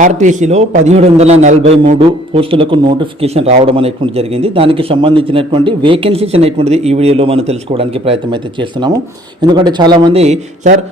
ఆర్టీసీలో పదిహేడు వందల నలభై మూడు పోస్టులకు నోటిఫికేషన్ రావడం అనేటువంటి జరిగింది. దానికి సంబంధించినటువంటి వేకెన్సీస్ అనేటువంటిది ఈ వీడియోలో మనం తెలుసుకోవడానికి ప్రయత్నం అయితే చేస్తున్నాము. ఎందుకంటే చాలామంది సార్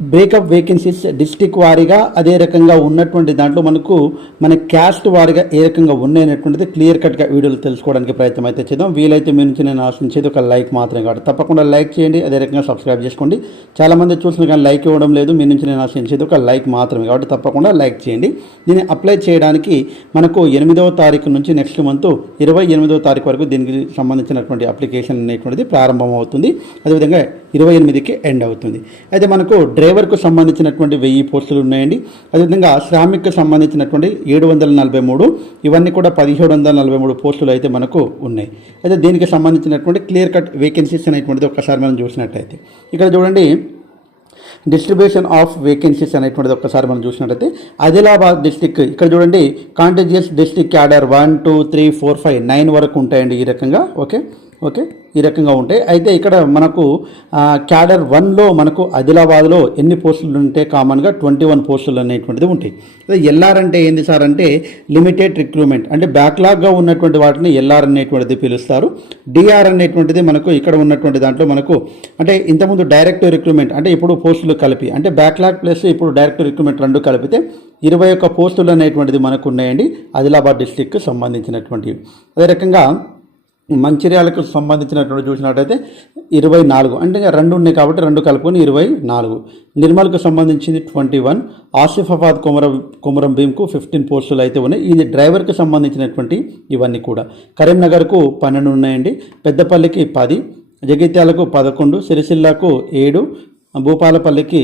బ్రేకప్ వేకెన్సీస్ డిస్టిక్ వారీగా అదే రకంగా ఉన్నటువంటి దాంట్లో మనకు మన క్యాస్ట్ వారీగా ఏ రకంగా ఉన్నాయనేటువంటిది క్లియర్ కట్గా వీడియోలు తెలుసుకోవడానికి ప్రయత్నం అయితే చేద్దాం. వీలైతే మీ నుంచి నేను ఆశించేది ఒక లైక్ మాత్రమే కాబట్టి తప్పకుండా లైక్ చేయండి అదే రకంగా సబ్స్క్రైబ్ చేసుకోండి. చాలామంది చూసిన కానీ లైక్ ఇవ్వడం లేదు మీ నుంచి నేను ఆశించేది ఒక లైక్ మాత్రమే కాబట్టి తప్పకుండా లైక్ చేయండి. దీన్ని అప్లై చేయడానికి మనకు ఎనిమిదవ తారీఖు నుంచి నెక్స్ట్ మంత్ ఇరవై ఎనిమిదవ తారీఖు వరకు దీనికి సంబంధించినటువంటి అప్లికేషన్ అనేటువంటిది ప్రారంభం అవుతుంది అదేవిధంగా ఇరవై ఎనిమిదికి ఎండ్ అవుతుంది. అయితే మనకు డ్రైవర్కు సంబంధించినటువంటి వెయ్యి పోస్టులు ఉన్నాయండి. అదేవిధంగా శ్రామిక్కి సంబంధించినటువంటి ఏడు వందల నలభై మూడు ఇవన్నీ కూడా పదిహేడు వందల నలభై మూడు పోస్టులు అయితే మనకు ఉన్నాయి. అయితే దీనికి సంబంధించినటువంటి క్లియర్ కట్ వేకెన్సీస్ అనేటువంటిది ఒకసారి మనం చూసినట్టయితే. ఇక్కడ చూడండి డిస్ట్రిబ్యూషన్ ఆఫ్ వేకెన్సీస్ అనేటువంటిది ఒక్కసారి మనం చూసినట్టయితే ఆదిలాబాద్ డిస్టిక్ ఇక్కడ చూడండి contiguous district cadre one two three four five nine వరకు ఉంటాయండి ఈ రకంగా ఓకే? ఓకే? ఈ రకంగా ఉంటాయి. అయితే ఇక్కడ మనకు క్యాడర్ వన్లో మనకు ఆదిలాబాద్లో ఎన్ని పోస్టులు ఉంటే కామన్గా ట్వంటీ వన్ పోస్టులు అనేటువంటిది ఉంటాయి. అదే ఎల్ఆర్ అంటే ఏంది సార్ అంటే లిమిటెడ్ రిక్రూట్మెంట్. అంటే బ్యాక్లాగ్గా ఉన్నటువంటి వాటిని ఎల్ఆర్ అనేటువంటిది పిలుస్తారు. డిఆర్ అనేటువంటిది మనకు ఇక్కడ ఉన్నటువంటి దాంట్లో మనకు అంటే ఇంతకుముందు డైరెక్ట్ రిక్రూట్మెంట్ అంటే ఇప్పుడు పోస్టులు కలిపి అంటే బ్యాక్లాగ్ ప్లస్ ఇప్పుడు డైరెక్ట్ రిక్రూట్మెంట్ రెండు కలిపితే ఇరవై ఒక్క పోస్టులు అనేటువంటిది మనకు ఉన్నాయండి ఆదిలాబాద్ డిస్టిక్కి సంబంధించినటువంటివి. అదే రకంగా మంచిర్యాలకు సంబంధించినటువంటి చూసినట్టయితే ఇరవై నాలుగు. అంటే రెండు ఉన్నాయి కాబట్టి రెండు కలుపుకొని ఇరవై నాలుగు. నిర్మల్కు సంబంధించింది ట్వంటీ వన్. ఆసిఫాబాద్ కొమరం కొమరం భీమ్కు ఫిఫ్టీన్ పోస్టులు అయితే ఉన్నాయి. ఇది డ్రైవర్కి సంబంధించినటువంటి ఇవన్నీ కూడా. కరీంనగర్కు పన్నెండు ఉన్నాయండి. పెద్దపల్లికి పది జగిత్యాలకు పదకొండు సిరిసిల్లకు ఏడు భూపాలపల్లికి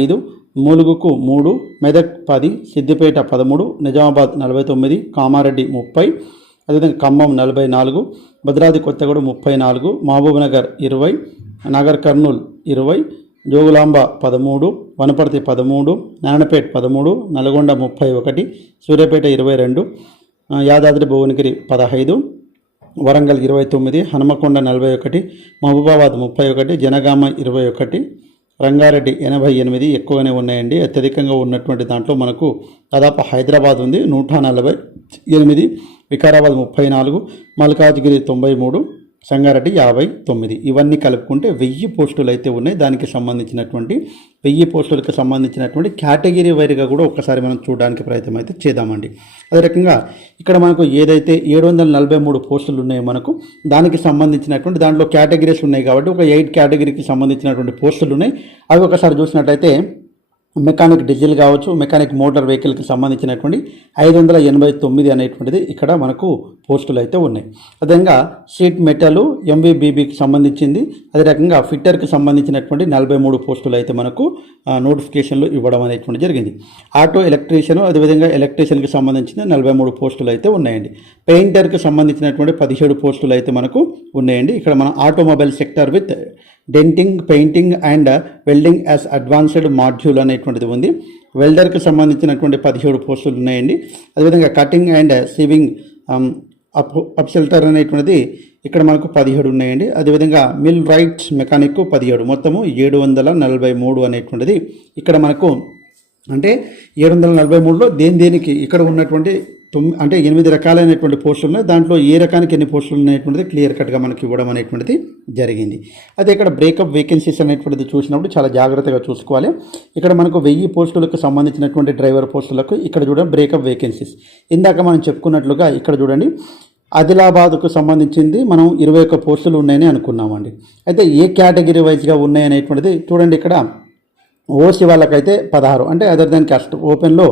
ఐదు మూలుగుకు మూడు మెదక్ పది సిద్దిపేట పదమూడు నిజామాబాద్ నలభై తొమ్మిది కామారెడ్డి ముప్పై అదేవిధంగా ఖమ్మం నలభై నాలుగు భద్రాద్రి కొత్తగూడెం ముప్పై నాలుగు మహబూబ్నగర్ ఇరవై నగర్ కర్నూల్ ఇరవై జోగులాంబ పదమూడు వనపర్తి పదమూడు నారాయణపేట పదమూడు నల్గొండ ముప్పై ఒకటి సూర్యాపేట ఇరవై రెండు యాదాద్రి భువనగిరి పదహైదు వరంగల్ ఇరవై తొమ్మిది హనుమకొండ నలభై ఒకటి మహబూబాబాద్ ముప్పై ఒకటి జనగామ ఇరవై ఒకటి రంగారెడ్డి ఎనభై ఎనిమిది ఎక్కువగానే ఉన్నాయండి. అత్యధికంగా ఉన్నటువంటి దాంట్లో మనకు దాదాపు హైదరాబాద్ ఉంది నూట నలభై ఎనిమిది. వికారాబాద్ ముప్పై నాలుగు మల్కాజ్గిరి తొంభై మూడు సంగారెడ్డి యాభై తొమ్మిది. ఇవన్నీ కలుపుకుంటే వెయ్యి పోస్టులు అయితే ఉన్నాయి. దానికి సంబంధించినటువంటి వెయ్యి పోస్టులకు సంబంధించినటువంటి కేటగిరీ వైరుగా కూడా ఒక్కసారి మనం చూడడానికి ప్రయత్నం అయితే చేద్దామండి. అదే రకంగా ఇక్కడ మనకు ఏదైతే ఏడు వందల నలభై మూడు పోస్టులు ఉన్నాయో మనకు దానికి సంబంధించినటువంటి దాంట్లో కేటగిరీస్ ఉన్నాయి కాబట్టి ఒక ఎయిట్ కేటగిరీకి సంబంధించినటువంటి పోస్టులు ఉన్నాయి. అవి ఒకసారి చూసినట్టయితే మెకానిక్ డీజిల్ కావచ్చు మెకానిక్ మోటార్ వెహికల్కి సంబంధించినటువంటి ఐదు వందల ఎనభై తొమ్మిది అనేటువంటిది ఇక్కడ మనకు పోస్టులు అయితే ఉన్నాయి. అదేవిధంగా షీట్ మెటల్ ఎంవీబీబీకి సంబంధించింది అదే రకంగా ఫిట్టర్కి సంబంధించినటువంటి నలభై మూడు పోస్టులు అయితే మనకు నోటిఫికేషన్లు ఇవ్వడం అనేటువంటి జరిగింది. ఆటో ఎలక్ట్రీషియన్ అదేవిధంగా ఎలక్ట్రీషియన్కి సంబంధించిన నలభై మూడు పోస్టులు అయితే ఉన్నాయండి. పెయింటర్కి సంబంధించినటువంటి పదిహేడు పోస్టులు అయితే మనకు ఉన్నాయండి. ఇక్కడ మన automobile sector with denting painting and welding as advanced module అనేటువంటిది ఉంది. వెల్డర్కి సంబంధించినటువంటి పదిహేడు పోస్టులు ఉన్నాయండి. అదేవిధంగా cutting and sewing up upholster అనేటువంటిది ఇక్కడ మనకు పదిహేడు ఉన్నాయండి. అదేవిధంగా మిల్ రైట్స్ మెకానిక్ పదిహేడు. మొత్తము ఏడు వందల నలభై మూడు అనేటువంటిది ఇక్కడ మనకు అంటే ఏడు వందల నలభై మూడులో దేని దేనికి ఇక్కడ ఉన్నటువంటి తొమ్మిది అంటే ఎనిమిది రకాలైనటువంటి పోస్టులు ఉన్నాయి. దాంట్లో ఏ రకానికి ఎన్ని పోస్టులు అనేటువంటిది క్లియర్ కట్గా మనకి ఇవ్వడం అనేటువంటిది జరిగింది. అయితే ఇక్కడ బ్రేకప్ వేకెన్సీస్ అనేటువంటిది చూసినప్పుడు చాలా జాగ్రత్తగా చూసుకోవాలి. ఇక్కడ మనకు వెయ్యి పోస్టులకు సంబంధించినటువంటి డ్రైవర్ పోస్టులకు ఇక్కడ చూడండి బ్రేకప్ వేకెన్సీస్. ఇందాక మనం చెప్పుకున్నట్లుగా ఇక్కడ చూడండి ఆదిలాబాద్కు సంబంధించింది మనం ఇరవై ఒక్క పోస్టులు ఉన్నాయని అనుకున్నామండి. అయితే ఏ కేటగిరీ వైజ్గా ఉన్నాయి అనేటువంటిది చూడండి ఇక్కడ. ఓసీ వాళ్ళకైతే పదహారు. అంటే అదర్ దాన్ క్యాస్ట్ ఓపెన్లో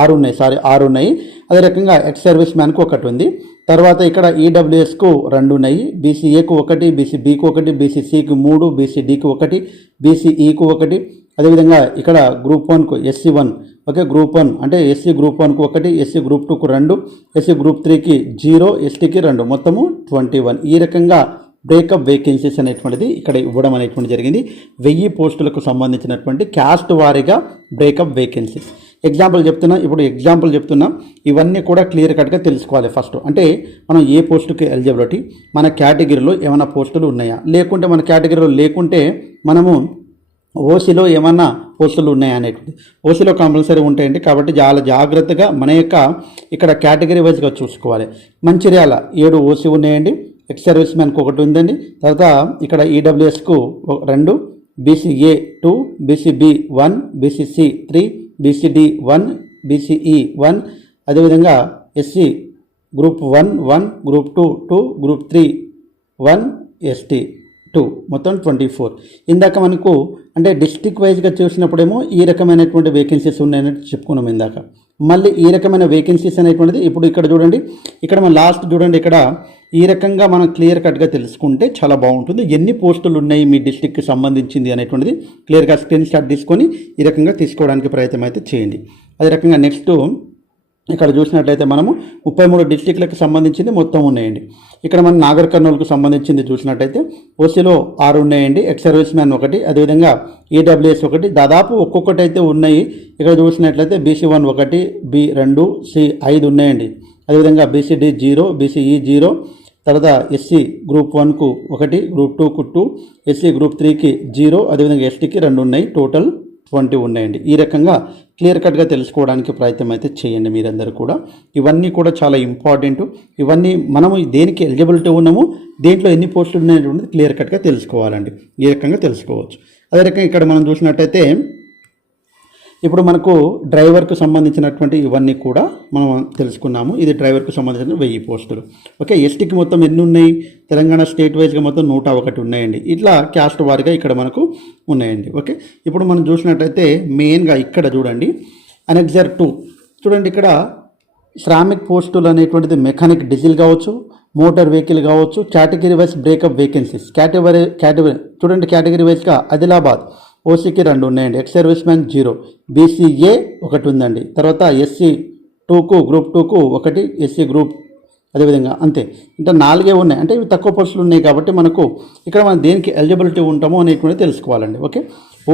ఆరు ఉన్నాయి. సారీ ఆరు ఉన్నాయి. అదే రకంగా ఎక్స్ సర్వీస్ మ్యాన్కు ఒకటి ఉంది. తర్వాత ఇక్కడ ఈడబ్ల్యూఎస్కు రెండు ఉన్నాయి. బీసీఏకు ఒకటి బీసీబీకి ఒకటి బీసీసీకి మూడు బీసీడీకి ఒకటి బీసీఈకు ఒకటి. అదేవిధంగా ఇక్కడ group వన్కు SC one okay group one అంటే ఎస్సీ గ్రూప్ వన్కు ఒకటి ఎస్సీ గ్రూప్ టూకు రెండు ఎస్సీ గ్రూప్ త్రీకి జీరో ఎస్టీకి రెండు. మొత్తము ట్వంటీ వన్ ఈ రకంగా బ్రేకప్ వేకెన్సీస్ అనేటువంటిది ఇక్కడ ఇవ్వడం అనేటువంటి జరిగింది. వెయ్యి పోస్టులకు సంబంధించినటువంటి క్యాస్ట్ వారీగా బ్రేకప్ వేకెన్సీస్ ఎగ్జాంపుల్ చెప్తున్నా ఇప్పుడు ఎగ్జాంపుల్ చెప్తున్నా ఇవన్నీ కూడా క్లియర్ కట్గా తెలుసుకోవాలి ఫస్ట్. అంటే మనం ఏ పోస్టుకి ఎలిజిబిలిటీ మన కేటగిరీలో ఏమైనా పోస్టులు ఉన్నాయా? లేకుంటే మన కేటగిరీలో లేకుంటే మనము ఓసీలో ఏమన్నా పోస్టులు ఉన్నాయా అనేటువంటి ఓసీలో కంపల్సరీ ఉంటాయండి కాబట్టి చాలా జాగ్రత్తగా మన యొక్క ఇక్కడ కేటగిరీ వైజ్గా చూసుకోవాలి. మంచిర్యాల ఏడు ఓసీ ఉన్నాయండి. ఎక్స్ సర్వీస్ మ్యాన్కి ఒకటి ఉందండి. తర్వాత ఇక్కడ ఈడబ్ల్యూఎస్కు రెండు BCA two BCB one BCC three BCD one BCE one అదేవిధంగా SC group one one group two two group three one ST two మొత్తం ట్వంటీ ఫోర్ ఇందాక మనకు అంటే డిస్టిక్ వైజ్గా చూసినప్పుడేమో ఈ రకమైనటువంటి వేకెన్సీస్ ఉన్నాయని చెప్పుకున్నాం ఇందాక. మళ్ళీ ఈ రకమైన వేకెన్సీస్ అనేటువంటిది ఇప్పుడు ఇక్కడ చూడండి. ఇక్కడ మనం లాస్ట్ చూడండి ఇక్కడ. ఈ రకంగా మనం క్లియర్ కట్గా తెలుసుకుంటే చాలా బాగుంటుంది. ఎన్ని పోస్టులు ఉన్నాయి మీ డిస్టిక్కి సంబంధించింది అనేటువంటిది క్లియర్గా స్క్రీన్ షాట్ తీసుకొని ఈ రకంగా తీసుకోవడానికి ప్రయత్నం అయితే చేయండి. అదే రకంగా నెక్స్ట్ ఇక్కడ చూసినట్లయితే మనము ముప్పై మూడు డిస్టిక్లకు సంబంధించింది మొత్తం ఉన్నాయండి. ఇక్కడ మన నాగర్ కర్నూలుకు సంబంధించింది చూసినట్టయితే ఓసీలో ఆరు ఉన్నాయండి. ఎక్స్ సర్వీస్ మ్యాన్ ఒకటి అదేవిధంగా ఈడబ్ల్యూఎస్ ఒకటి. దాదాపు ఒక్కొక్కటి అయితే ఉన్నాయి. ఇక్కడ చూసినట్లయితే బీసీ వన్ ఒకటి బి రెండు సి ఐదు ఉన్నాయండి. అదేవిధంగా బీసీడి జీరో బీసీఈ జీరో తర్వాత ఎస్సీ గ్రూప్ వన్కు ఒకటి గ్రూప్ టూకు టూ ఎస్సీ గ్రూప్ త్రీకి జీరో అదేవిధంగా ఎస్టీకి రెండు ఉన్నాయి. టోటల్ వంటివి ఉన్నాయండి. ఈ రకంగా క్లియర్ కట్గా తెలుసుకోవడానికి ప్రయత్నం అయితే చేయండి మీరందరూ కూడా. ఇవన్నీ కూడా చాలా ఇంపార్టెంట్. ఇవన్నీ మనము దేనికి ఎలిజిబిలిటీ ఉన్నామో దేంట్లో ఎన్ని పోస్టులు ఉన్నాయనేటువంటిది క్లియర్ కట్గా తెలుసుకోవాలండి. ఈ రకంగా తెలుసుకోవచ్చు. అదే రకంగా ఇక్కడ మనం చూసినట్టయితే ఇప్పుడు మనకు డ్రైవర్కు సంబంధించినటువంటి ఇవన్నీ కూడా మనం తెలుసుకున్నాము. ఇది డ్రైవర్కు సంబంధించిన వెయ్యి పోస్టులు. ఓకే ఎస్టీకి మొత్తం ఎన్ని ఉన్నాయి? తెలంగాణ స్టేట్ వైజ్గా మొత్తం నూట ఒకటి ఉన్నాయండి. ఇట్లా క్యాస్ట్ వారిగా ఇక్కడ మనకు ఉన్నాయండి. ఓకే ఇప్పుడు మనం చూసినట్టయితే మెయిన్గా ఇక్కడ చూడండి. అనెక్జర్ టూ చూడండి ఇక్కడ శ్రామిక్ పోస్టులు అనేటువంటిది మెకానిక్ డీజిల్ కావచ్చు మోటార్ వెహికల్ కావచ్చు category wise breakup vacancies category category చూడండి కేటగిరీ వైజ్గా ఆదిలాబాద్. ఓసీకి రెండు ఉన్నాయండి ex service man zero BCA ఒకటి ఉందండి. తర్వాత ఎస్సీ టూకు గ్రూప్ టూకు ఒకటి ఎస్సీ గ్రూప్ అదేవిధంగా అంతే. ఇంకా నాలుగే ఉన్నాయి. అంటే ఇవి తక్కువ పోస్టులు ఉన్నాయి కాబట్టి మనకు ఇక్కడ మనం దేనికి ఎలిజిబిలిటీ ఉంటామో అనేటువంటిది తెలుసుకోవాలండి. ఓకే?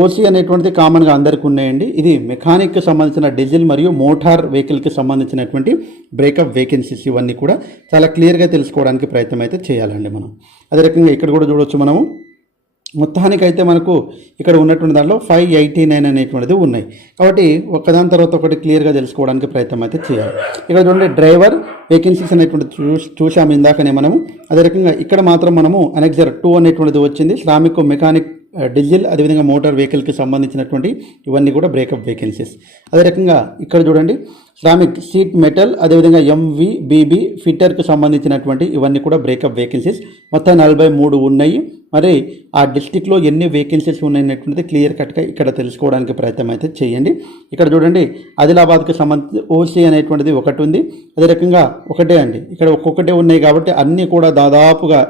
ఓసీ అనేటువంటిది కామన్గా అందరికీ ఉన్నాయండి. ఇది మెకానిక్కి సంబంధించిన డీజిల్ మరియు మోటార్ వెహికల్కి సంబంధించినటువంటి బ్రేకప్ వేకెన్సీస్ ఇవన్నీ కూడా చాలా క్లియర్గా తెలుసుకోవడానికి ప్రయత్నం అయితే చేయాలండి మనం. అదే రకంగా ఇక్కడ కూడా చూడవచ్చు మనము. మొత్తానికైతే మనకు ఇక్కడ ఉన్నటువంటి దాంట్లో ఫైవ్ ఎయిటీ నైన్ అనేటువంటిది ఉన్నాయి. కాబట్టి ఒకదాని తర్వాత ఒకటి క్లియర్గా తెలుసుకోవడానికి ప్రయత్నం అయితే చేయాలి. ఇక్కడ చూడండి డ్రైవర్ వేకెన్సీస్ అనేటువంటి చూ చూసాము ఇందాకనే మనము. అదే రకంగా ఇక్కడ మాత్రం మనము అనెక్జర్ టూ అనేటువంటిది వచ్చింది. శ్రామిక్ మెకానిక్ డీజిల్ అదేవిధంగా మోటార్ వెహికల్కి సంబంధించినటువంటి ఇవన్నీ కూడా బ్రేకప్ వేకెన్సీస్ అదే రకంగా ఇక్కడ చూడండి శ్రామిక్ సీట్ మెటల్ అదేవిధంగా ఎంవి బీబీ ఫిట్టర్కి సంబంధించినటువంటి ఇవన్నీ కూడా బ్రేకప్ వేకెన్సీస్ మొత్తం నలభై మూడు ఉన్నాయి. మరి ఆ డిస్టిక్లో ఎన్ని వేకెన్సీస్ ఉన్నాయనేటువంటిది క్లియర్ కట్గా ఇక్కడ తెలుసుకోవడానికి ప్రయత్నం అయితే చేయండి. ఇక్కడ చూడండి ఆదిలాబాద్కి సంబంధించి ఓసీ అనేటువంటిది ఒకటి ఉంది. అదే రకంగా ఒకటే అండి ఇక్కడ ఒక్కొక్కటే ఉన్నాయి కాబట్టి అన్నీ కూడా దాదాపుగా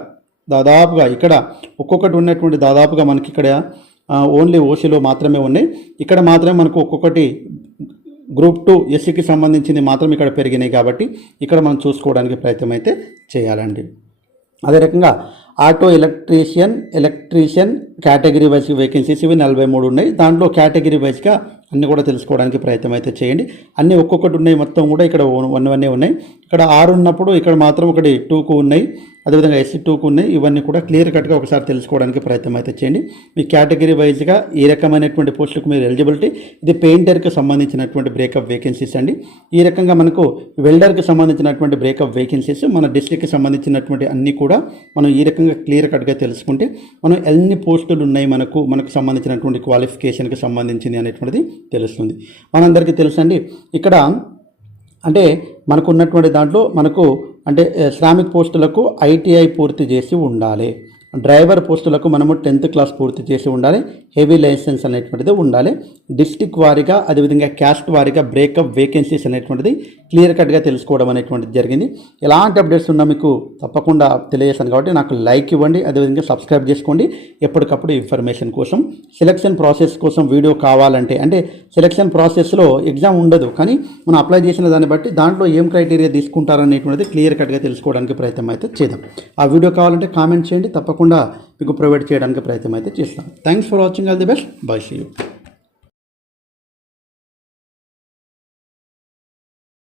దాదాపుగా ఇక్కడ ఒక్కొక్కటి ఉన్నటువంటి దాదాపుగా మనకి ఇక్కడ ఓన్లీ ఓసీలో మాత్రమే ఉన్నాయి. ఇక్కడ మాత్రమే మనకు ఒక్కొక్కటి గ్రూప్ టూ ఎస్సీకి సంబంధించింది మాత్రం ఇక్కడ పెరిగినాయి కాబట్టి ఇక్కడ మనం చూసుకోవడానికి ప్రయత్నం అయితే చేయాలండి. అదే రకంగా auto electrician electrician category wise vacancies ఇవి నలభై మూడు ఉన్నాయి. దాంట్లో కేటగిరీ వైజ్గా అన్నీ కూడా తెలుసుకోవడానికి ప్రయత్నం అయితే చేయండి. అన్నీ ఒక్కొక్కటి ఉన్నాయి. మొత్తం కూడా ఇక్కడ వన్ వన్నే ఉన్నాయి. ఇక్కడ ఆరు ఉన్నప్పుడు ఇక్కడ మాత్రం ఒకటి టూకు ఉన్నాయి. అదేవిధంగా ఎస్సీ టూకు ఉన్నాయి. ఇవన్నీ కూడా క్లియర్ కట్గా ఒకసారి తెలుసుకోవడానికి ప్రయత్నం అయితే చేయండి. మీ కేటగిరీ వైజ్గా ఈ రకమైనటువంటి పోస్టులకు మీరు ఎలిజిబిలిటీ ఇది పెయింటర్కి సంబంధించినటువంటి బ్రేకప్ వేకెన్సీస్ అండి. ఈ రకంగా మనకు వెల్డర్కి సంబంధించినటువంటి బ్రేకప్ వేకెన్సీస్ మన డిస్ట్రిక్ట్కి సంబంధించినటువంటి అన్నీ కూడా మనం ఈ రకంగా క్లియర్ కట్గా తెలుసుకుంటే మనం ఎన్ని పోస్టులు ఉన్నాయి మనకు మనకు సంబంధించినటువంటి క్వాలిఫికేషన్కి సంబంధించింది అనేటువంటిది తెలుస్తుంది. మనందరికీ తెలుసండి ఇక్కడ అంటే మనకు ఉన్నటువంటి దాంట్లో మనకు అంటే శ్రామిక్ పోస్టులకు ఐటీఐ పూర్తి చేసి ఉండాలి. డ్రైవర్ పోస్టులకు మనము టెన్త్ క్లాస్ పూర్తి చేసి ఉండాలి. హెవీ లైసెన్స్ అనేటువంటిది ఉండాలి. డిస్టిక్ వారీగా అదేవిధంగా క్యాస్ట్ వారీగా బ్రేకప్ వేకెన్సీస్ అనేటువంటిది క్లియర్ కట్గా తెలుసుకోవడం అనేటువంటిది జరిగింది. ఎలాంటి అప్డేట్స్ ఉన్నా మీకు తప్పకుండా తెలియజేశాను కాబట్టి నాకు లైక్ ఇవ్వండి. అదేవిధంగా సబ్స్క్రైబ్ చేసుకోండి. ఎప్పటికప్పుడు ఇన్ఫర్మేషన్ కోసం సెలక్షన్ ప్రాసెస్ కోసం వీడియో కావాలంటే అంటే సెలక్షన్ ప్రాసెస్లో ఎగ్జామ్ ఉండదు. కానీ మనం అప్లై చేసిన దాన్ని బట్టి దాంట్లో ఏం క్రైటీరియా తీసుకుంటారనేటువంటిది క్లియర్ కట్గా తెలుసుకోవడానికి ప్రయత్నం అయితే చేద్దాం. ఆ వీడియో కావాలంటే కామెంట్ చేయండి. తప్పకుండా తప్పకుండా మీకు ప్రొవైడ్ చేయడానికి ప్రయత్నం అయితే చేస్తాం thanks for watching all the best bye see you